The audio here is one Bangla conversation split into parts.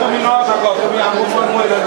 তুমি নয় থাকো তুমি আমি মহিলা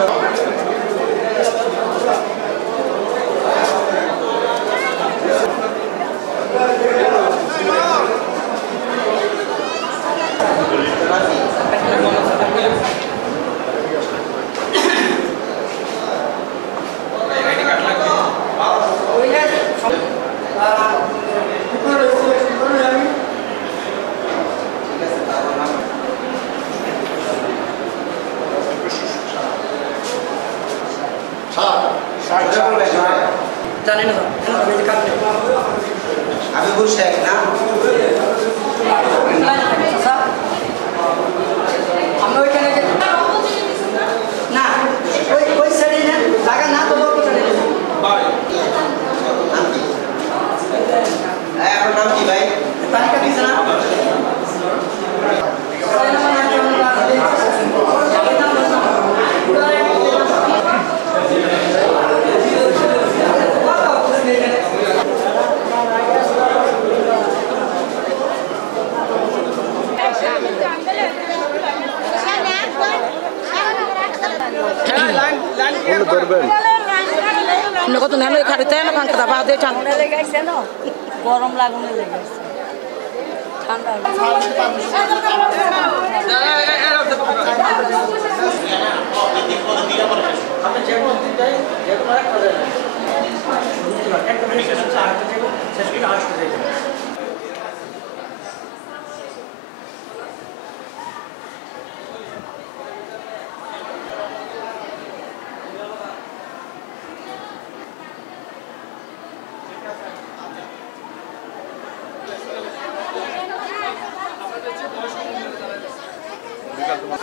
জানি না আমি বুঝছি না আমরা ওইখানে না ওই সাইডে না জায়গা না তো লোক সাইডে ভাই এখন নাম কি ভাই তালিকা দিছ না কত নেন খাড়িতে না ফাঁকা বাদে ঠান্ডা লেগেছে না গরম লাগুনে লেগেছে ঠান্ডা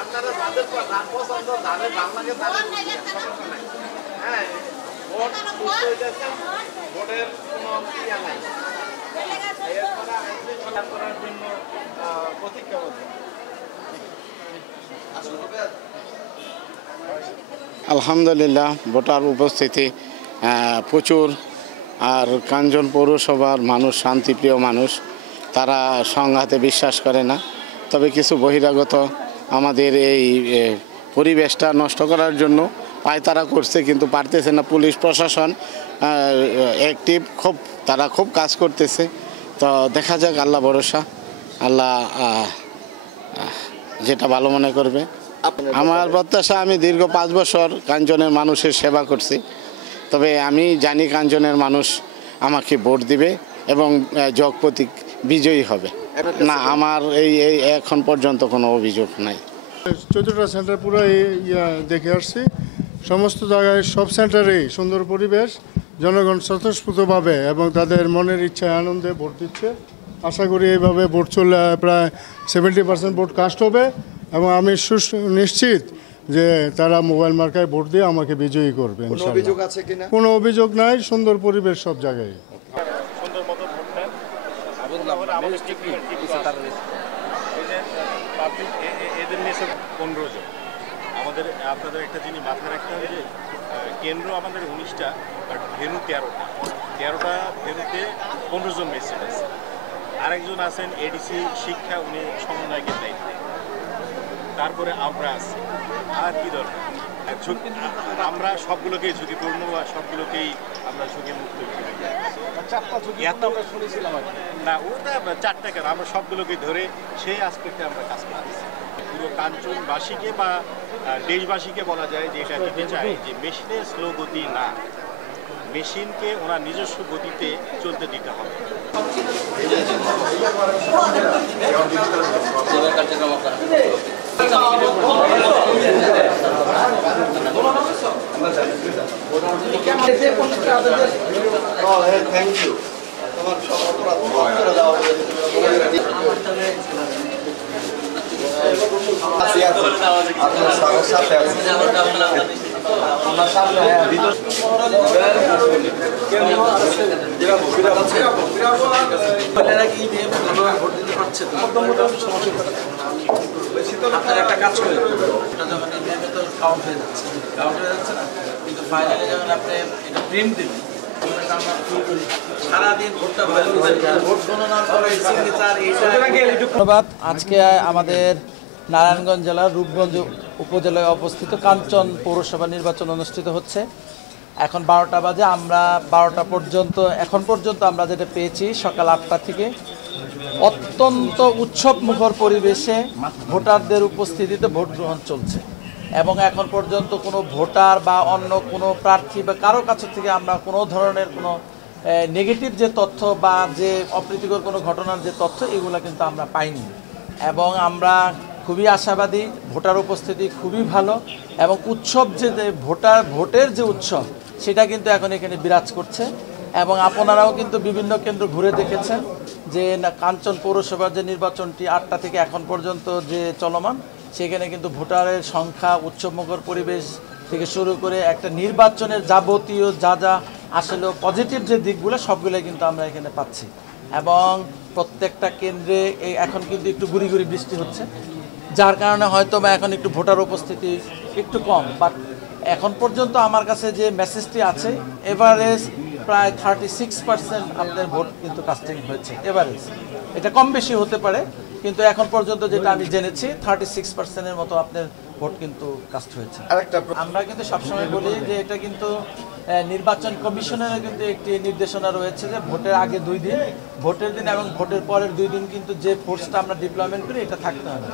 আপনারা যাদের পছন্দ যাদের ভালো লাগে তাদের হ্যাঁ ভোট ভোটের কোনো ইয়া নাই এরপরে আইনশৃঙ্খলা করার জন্য প্রতিজ্ঞাবদ্ধ। আলহামদুলিল্লাহ ভোটার উপস্থিতি প্রচুর, আর কাঞ্চন পৌরসভার মানুষ শান্তিপ্রিয় মানুষ, তারা সংঘাতে বিশ্বাস করে না। তবে কিছু বহিরাগত আমাদের এই পরিবেশটা নষ্ট করার জন্য পায়তারা করছে, কিন্তু পারতেছে না। পুলিশ প্রশাসন অ্যাক্টিভ, তারা খুব কাজ করতেছে। তো দেখা যাক, আল্লাহ ভরসা, আল্লাহ যেটা ভালো মনে করবে। আমার প্রত্যাশা, আমি দীর্ঘ 5 বছর কাঞ্চনের মানুষের সেবা করছি, তবে আমি জানি কাঞ্চনের মানুষ আমাকে ভোট দিবে এবং জগপতিক বিজয়ী হবে। না, আমার এই এখন পর্যন্ত কোনো অভিযোগ নাই। চৌদ্দটা সেন্টার পুরো দেখে আসছি, সমস্ত জায়গায় সব সেন্টারেই সুন্দর পরিবেশ, জনগণ স্বতঃস্ফূর্তভাবে এবং তাদের মনের ইচ্ছায় আনন্দে ভোট দিচ্ছে। আশা করি এইভাবে ভোট চললে প্রায় 70% ভোট কাস্ট হবে এবং আমি নিশ্চিত যে তারা মোবাইল মার্কায় ভোট দিয়ে আমাকে বিজয়ী করবে। কোনো অভিযোগ নাই, সুন্দর পরিবেশ সব জায়গায়। এদের নিয়ে 15 জন। আমাদের আপনাদের একটা জিনিস মাথায় রাখতে হবে যে কেন্দ্র আমাদের 19টা, বাট ভেন্যু 13টা ভেন্যুতে 15 জন মেসেজ আছে। আরেকজন আছেন এডিসি শিক্ষা, উনি সমন্বয়কের দায়িত্বে। তারপরে আমরা আছি, আর কি দরকার? আমরা সবগুলোকেই ঝুঁকিপূর্ণ বা সবগুলোকেই আমরা ঝুঁকি মুক্ত শুনেছিলাম না, ওটা 4টা কেন, আমরা সবগুলোকে ধরে সেই আসপেক্টে আমরা কাজ করতেছি। পুরো কাঞ্চনবাসীকে বা দেশবাসীকে বলা যায় যে এটা দিতে চায় যে মেশিনে স্লো গতি না, মেশিনকে ওনার নিজস্ব গতিতে চলতে দিতে হবে। আপনার একটা কাজ করে ওটা যখন নিয়মিত কাউন্ট হয়ে যাচ্ছে না, কিন্তু ফাইনালি যখন আপনি এটা প্রিন্ট দেবেন সারাদিন ভোটটা ভোট গণনার পরে সিগনেচার ধন্যবাদ। আজকে আমাদের নারায়ণগঞ্জ জেলার রূপগঞ্জ উপজেলায় অবস্থিত কাঞ্চন পৌরসভা নির্বাচন অনুষ্ঠিত হচ্ছে। এখন 12টা বাজে। আমরা 12টা পর্যন্ত এখন পর্যন্ত আমরা যেটা পেয়েছি সকাল 8টা থেকে অত্যন্ত উৎসবমুখর পরিবেশে ভোটারদের উপস্থিতিতে ভোট গ্রহণ চলছে এবং এখন পর্যন্ত কোনো ভোটার বা অন্য কোনো প্রার্থী বা কারো কাছ থেকে আমরা কোনো ধরনের কোনো নেগেটিভ যে তথ্য বা যে অপ্রীতিকর কোনো ঘটনার যে তথ্য এগুলো কিন্তু আমরা পাইনি এবং আমরা খুবই আশাবাদী। ভোটার উপস্থিতি খুবই ভালো এবং উৎসব যে ভোটের যে উৎসব সেটা কিন্তু এখন এখানে বিরাজ করছে এবং আপনারাও কিন্তু বিভিন্ন কেন্দ্র ঘুরে দেখেছেন যে কাঞ্চন পৌরসভার যে নির্বাচনটি 8টা থেকে এখন পর্যন্ত যে চলমান, সেখানে কিন্তু ভোটারের সংখ্যা, উৎসবমুখর পরিবেশ থেকে শুরু করে একটা নির্বাচনের যাবতীয় যা আসলে পজিটিভ যে দিকগুলো সবগুলোই কিন্তু আমরা এখানে পাচ্ছি এবং প্রত্যেকটা কেন্দ্রে এখন কিন্তু একটু গুড়ি গুড়ি বৃষ্টি হচ্ছে, যার কারণে হয়তো বা এখন একটু ভোটার উপস্থিতি একটু কম। বাট এখন পর্যন্ত আমার কাছে যে মেসেজটি আছে এভারেজ প্রায় 36% আপনাদের ভোট কিন্তু কাস্টিং হয়েছে এভারেজ। এটা কম বেশি হতে পারে কিন্তু এখন পর্যন্ত যেটা আমি জেনেছি 36%-এর মতো আপনার ভোট কিন্তু কাস্ট হয়েছে। আমরা কিন্তু সবসময় বলি যে এটা কিন্তু নির্বাচন কমিশনের কিন্তু একটি নির্দেশনা রয়েছে যে ভোটের আগে 2 দিন, ভোটের দিন এবং ভোটের পরের 2 দিন কিন্তু যে ফোর্সটা আমরা ডিপ্লয়মেন্ট করি এটা থাকতে হবে।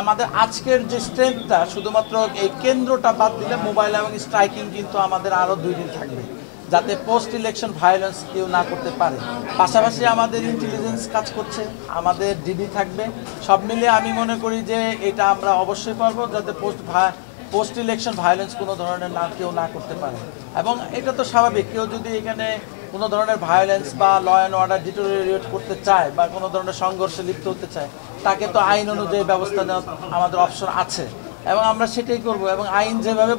আমাদের আজকের যে স্ট্রেংথটা শুধুমাত্র এই কেন্দ্রটা বাদ দিলে মোবাইল এবং স্ট্রাইকিং কিন্তু আমাদের আরও 2 দিন থাকবে যাতে পোস্ট ইলেকশন ভায়োলেন্স কেউ না করতে পারে। পাশাপাশি আমাদের ইন্টেলিজেন্স কাজ করছে, আমাদের ডিবি থাকবে, সব মিলিয়ে আমি মনে করি যে এটা আমরা অবশ্যই পারবো যাতে পোস্ট ইলেকশন ভায়োলেন্স কোনো ধরনের কেউ না করতে পারে। এবং এটা তো স্বাভাবিক, কেউ যদি এখানে কোনো ধরনের ভায়োলেন্স বা ল অ্যান্ড অর্ডার ডিটোরিয়েট করতে চায় বা কোনো ধরনের সংঘর্ষে লিপ্ত হতে চায় তাকে তো আইন অনুযায়ী ব্যবস্থা নেওয়া আমাদের অপশন আছে এবং আমরা সেটাই করব এবং আইন যেভাবে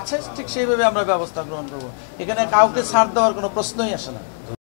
আছে ঠিক সেইভাবে আমরা ব্যবস্থা গ্রহণ করব। এখানে কাউকে ছাড় দেওয়ার কোনো প্রশ্নই আসে না।